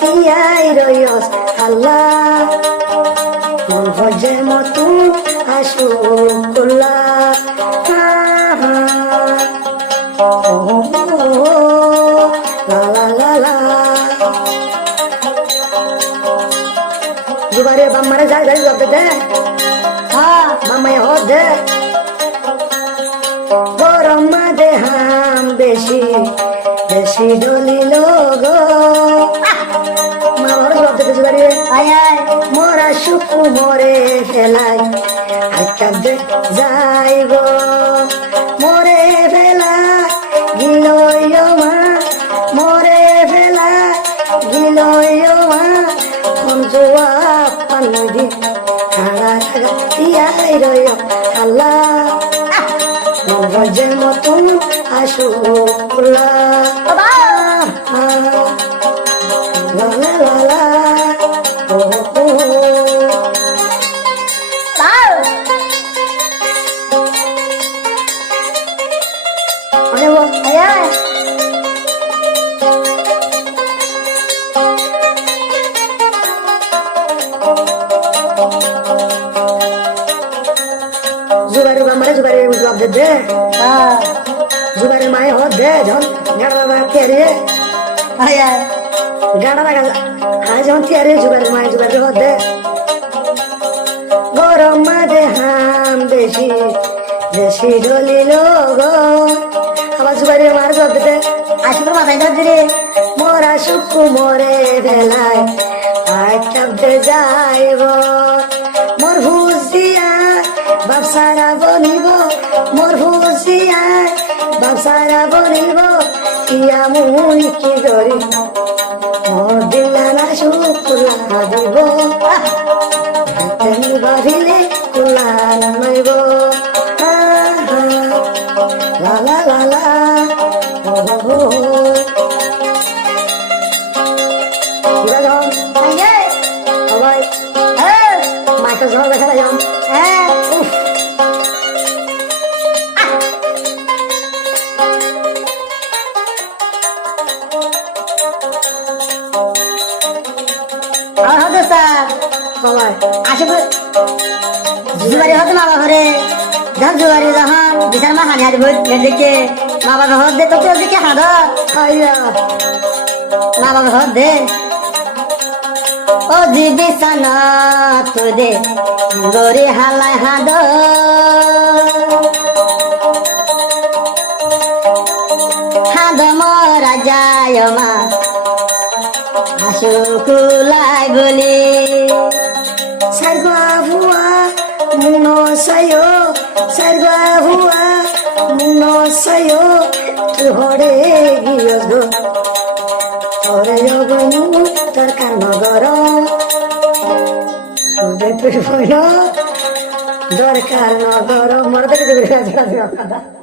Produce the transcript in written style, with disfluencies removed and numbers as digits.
তিয়াই রইস আল্লাহ মন ভজে মতু আসু কুল্লা লা লা লা লা जुबारे बम्मारे जाए जाए जब दे हाँ बम्मा हो दे गरम दे हम बेशी बेशी डोली लोगो मामार जब दे जुबारे आय आय मोरा शुकु मोरे फेलाई आइका दे जाइबो मोरे फेला गिलोयो मा मोरे फेला गिलोयो मा जोआ पन्नदी खाना তিয়াই রইও আল্লাহ মন ভজে মতন আসু কুল্লা লা লা লা লা ও ও আরে ও আয়া जुबारे बम्मारे जुबारे जवाब दे दे हाँ जुबारे माए हो दे जौन गाड़ा बाबा तेरे आय आय गाड़ा बाबा हाँ जौन तेरे जुबारे माए जुबारे हो दे गरम दे हम बेशी बेशी डोली लोगो अब जुबारे मार जवाब दे दे आशिपुर माताई दे रे मोरा शुकु मोरे बेलाय आय कब दे जाइबो मोर भुजिया बापसारा बनिब मोर भुजिया बापसारा बनिब किया मुई की गरी मोर दिलाना शुकुला দিব তেনি বাড়িলে কুলা নাইব লা লা লা লা ও হো কিবা যাও আইয়ে সবাই হ্যাঁ মাইকেল ঝড় দেখা যাও হ্যাঁ উফ আর হতে স্যার সবাই আসবে जुबारी होते माँ बाप रे जहाँ जुबारी जहाँ बिचार माँ खाने आते बहुत लेट देखे माँ बाप होते दे तो देखे हाँ दो आया माँ बाप होते दे ओ जी बिसाना तो दे गोरी हालाय हाँ दो हाँ दो मोरा जाय माँ आशु कुलाई बोली सरगुआ हुआ मुनो सयो सरगुआ हुआ मुनो सयो तू हरे गियो गो हरे योगनु तरकार नगर सुदे तुई बोलो दरकार नगर मरते के